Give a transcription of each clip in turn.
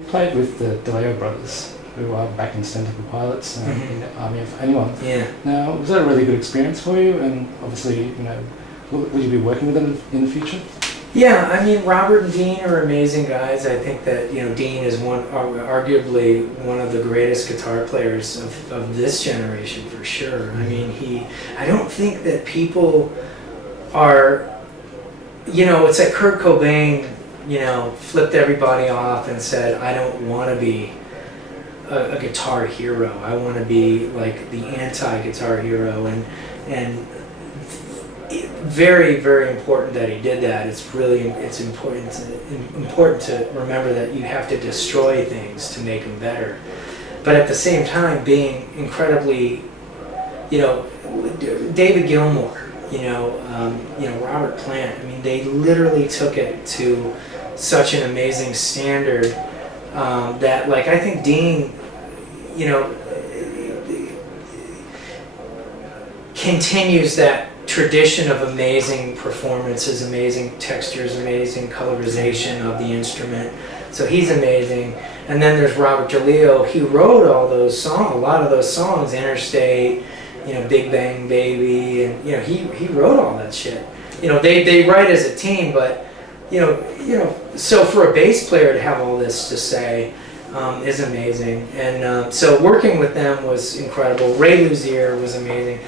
You played with the DeLeo brothers, who are back in Stone Temple Pilots in the Army of Anyone. Yeah. Now, was that a really good experience for you? And obviously, would you be working with them in the future? Yeah, I mean, Robert and Dean are amazing guys. I think that, Dean is arguably one of the greatest guitar players of this generation for sure. I mean, I don't think that people are, it's like Kurt Cobain, flipped everybody off and said, I don't want to be a guitar hero. I want to be like the anti-guitar hero. And very, very important that he did that. It's important to remember that you have to destroy things to make them better. But at the same time, being incredibly, David Gilmour, Robert Plant. I mean, they literally took it to such an amazing standard that, like, I think Dean, continues that tradition of amazing performances, amazing textures, amazing colorization of the instrument. So he's amazing. And then there's Robert DeLeo. He wrote all those songs, a lot of those songs, Interstate, Big Bang Baby, and he wrote all that shit. They write as a team, but so for a bass player to have all this to say is amazing. And so working with them was incredible. Ray Luzier was amazing.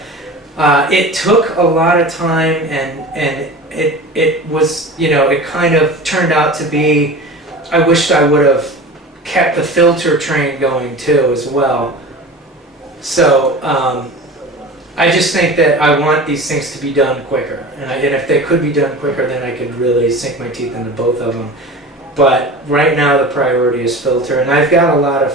It took a lot of time, and it was, it kind of turned out to be, I wished I would have kept the filter train going too as well. So I just think that I want these things to be done quicker, and if they could be done quicker, then I could really sink my teeth into both of them. But right now the priority is filter, and I've got a lot of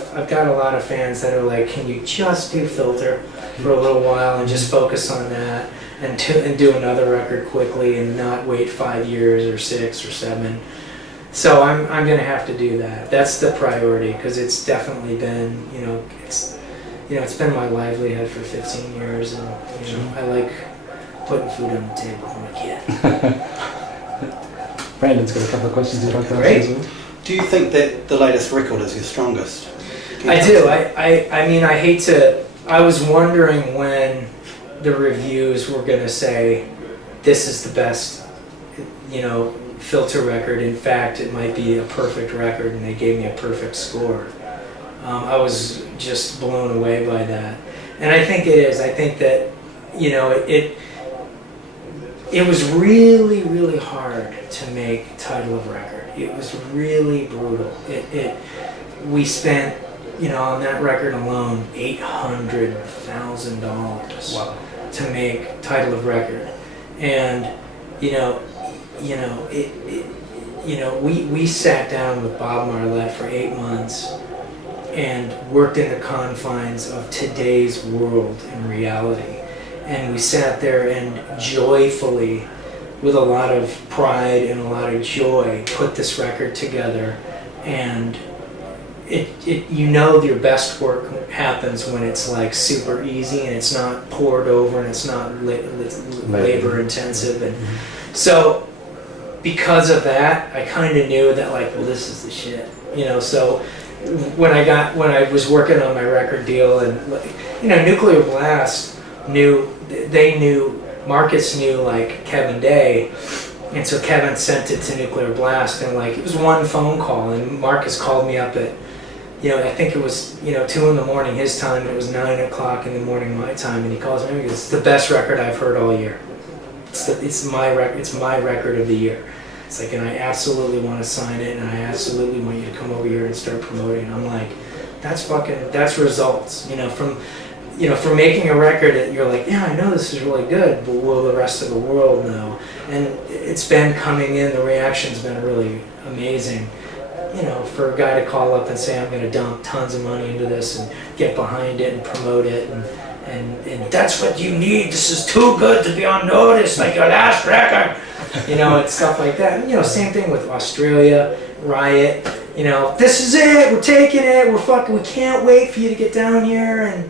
fans that are like, can you just do filter for a little while and just focus on that, and do another record quickly and not wait 5 years or 6 or 7. So I'm gonna have to do that. That's the priority, because it's definitely been it's been my livelihood for 15 years, and I like putting food on the table for my kid. Brandon's got a couple of questions he'd like to Great. ask as well. Do you think that the latest record is your strongest? I do. I mean, I hate to. I was wondering when the reviews were going to say this is the best, filter record. In fact, it might be a perfect record, and they gave me a perfect score. I was just blown away by that, and I think it is. I think that it was really, really hard to make Title of Record. It was really brutal. We spent, on that record alone, $800,000 to make Title of Record, and we sat down with Bob Marlette for 8 months and worked in the confines of today's world and reality. And we sat there and joyfully, with a lot of pride and a lot of joy, put this record together. And your best work happens when it's like super easy and it's not poured over and it's not labor intensive. And so because of that, I kind of knew that, like, well, this is the shit, so when I was working on my record deal, and Nuclear Blast knew Marcus knew, like, Kevin Day, and so Kevin sent it to Nuclear Blast, and, like, it was one phone call, and Marcus called me up at, I think it was 2 in the morning his time, and it was 9 o'clock in the morning my time, and he calls me and he goes, "It's the best record I've heard all year. It's my record of the year." It's like, and I absolutely want to sign it, and I absolutely want you to come over here and start promoting. And I'm like, that's results, from making a record that you're like, yeah, I know this is really good, but will the rest of the world know? And it's been coming in, the reaction's been really amazing. For a guy to call up and say, I'm going to dump tons of money into this and get behind it and promote it, and that's what you need. This is too good to be on notice, like your last record. And stuff like that. And, same thing with Australia, Riot. This is it, we're taking it, we can't wait for you to get down here, and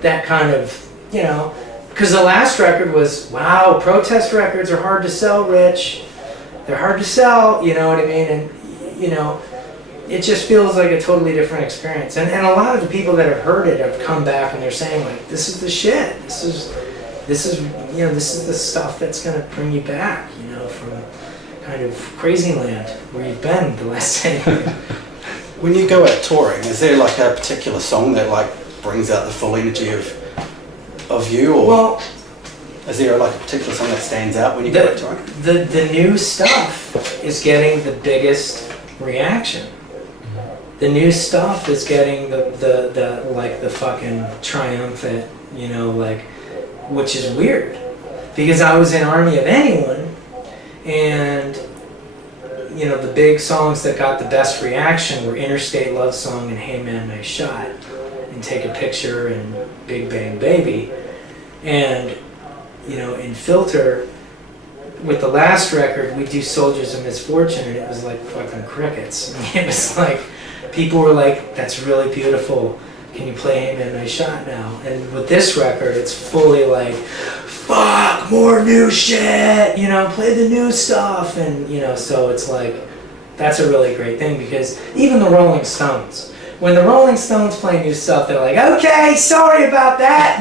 that kind of, because the last record was, wow, protest records are hard to sell, Rich. They're hard to sell, you know what I mean? And, it just feels like a totally different experience. And a lot of the people that have heard it have come back and they're saying like, this is the shit. This is this is the stuff that's gonna bring you back, from kind of crazy land where you've been the last 10 years. When you go out touring, is there like a particular song that like brings out the full energy of you, or Well, is there like a particular song that stands out when you go out touring? the new stuff is getting the biggest reaction. The new stuff is getting the fucking triumphant, which is weird. Because I was in Army of Anyone, and the big songs that got the best reaction were Interstate Love Song and Hey Man, Nice Shot, and Take a Picture and Big Bang Baby. And, in Filter, with the last record, we do Soldiers of Misfortune, and it was like fucking crickets. It was like, people were like, that's really beautiful. Can you play Hey Man, Nice Shot now? And with this record, it's fully like, fuck, more new shit, play the new stuff. And, so it's like, that's a really great thing, because even the Rolling Stones, when the Rolling Stones play new stuff, they're like, okay, sorry about that,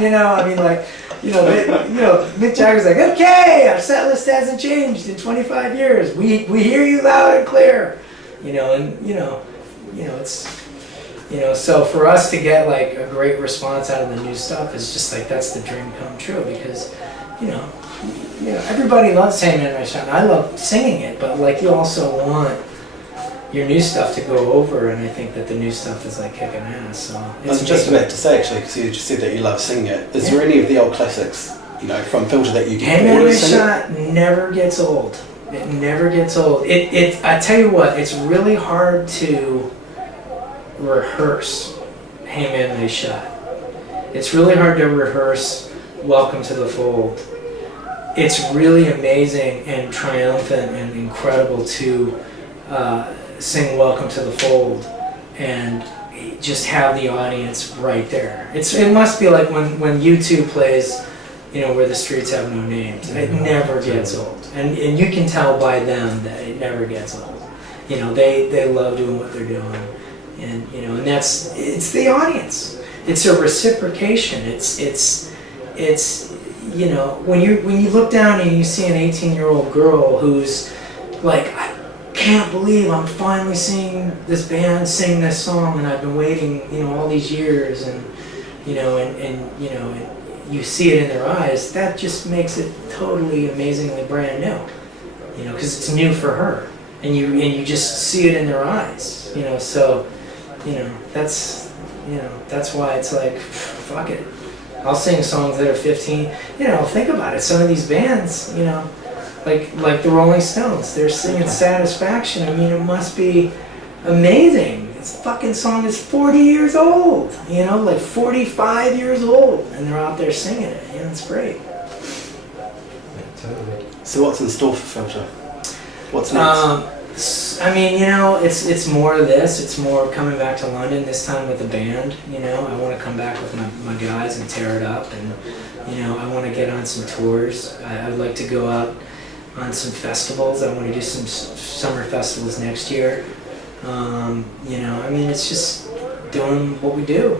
Mick Jagger's like, okay, our set list hasn't changed in 25 years. We hear you loud and clear, it's, so for us to get like a great response out of the new stuff is just like, that's the dream come true, because, everybody loves Hey Man, Nice Shot, and I love singing it, but like you also want your new stuff to go over, and I think that the new stuff is like kicking ass. So I was just about to say, actually, because you just said that you love singing it. Is there any of the old classics, from Filter that you Hey can Man, always Nice sing? Shot never gets old. It never gets old. I tell you what, it's really hard to rehearse Hey Man, Nice Shot. It's really hard to rehearse Welcome to the Fold. It's really amazing and triumphant and incredible to sing Welcome to the Fold and just have the audience right there. It must be like when U2 plays, Where the Streets Have No Names. It never gets old. And you can tell by them that it never gets old. They love doing what they're doing. And and it's the audience. It's a reciprocation. It's when you look down and you see an 18-year-old girl who's like, I can't believe I'm finally seeing this band sing this song, and I've been waiting all these years, and and you see it in their eyes. That just makes it totally amazingly brand new. Because it's new for her, and you just see it in their eyes. So. That's why it's like, fuck it. I'll sing songs that are 15. Think about it. Some of these bands, like the Rolling Stones, they're singing Satisfaction. I mean, it must be amazing. This fucking song is 40 years old, like 45 years old, and they're out there singing it. It's great. Yeah, totally. So what's in store for Filter? What's next? I mean, it's more of this. It's more coming back to London, this time with a band. I want to come back with my guys and tear it up, and I want to get on some tours. I'd like to go out on some festivals. I want to do some summer festivals next year. I mean, it's just doing what we do.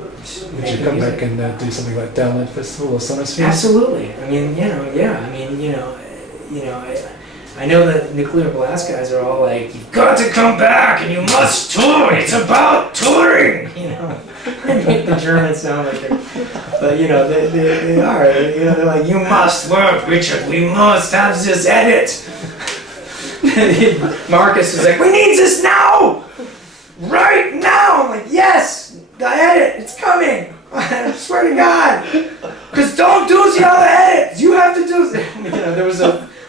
Would you come back and do something like Download Festival or Sonosphere? Absolutely. I mean, yeah. I mean, I know that Nuclear Blast guys are all like, you've got to come back and you must tour. It's about touring. They make the Germans sound like they're, but they are. They're like, you must work, Richard. We must have this edit. Marcus is like, we need this now, right now. I'm like, yes, the edit, it's coming. I swear to God, because don't do the other edits. You have to do. There was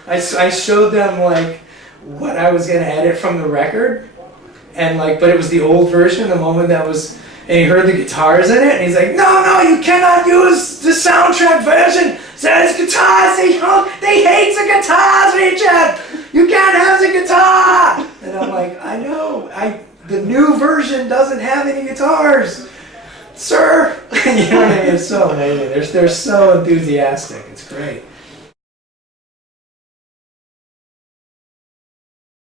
I showed them like what I was gonna edit from the record, and but it was the old version, the moment that was, and he heard the guitars in it, and he's like, no, you cannot use the soundtrack version. There's guitars, they hate the guitars, Richard. You can't have the guitar. And I'm like, I know, the new version doesn't have any guitars, sir. You know what I mean? It's so amazing. They're so enthusiastic. It's great.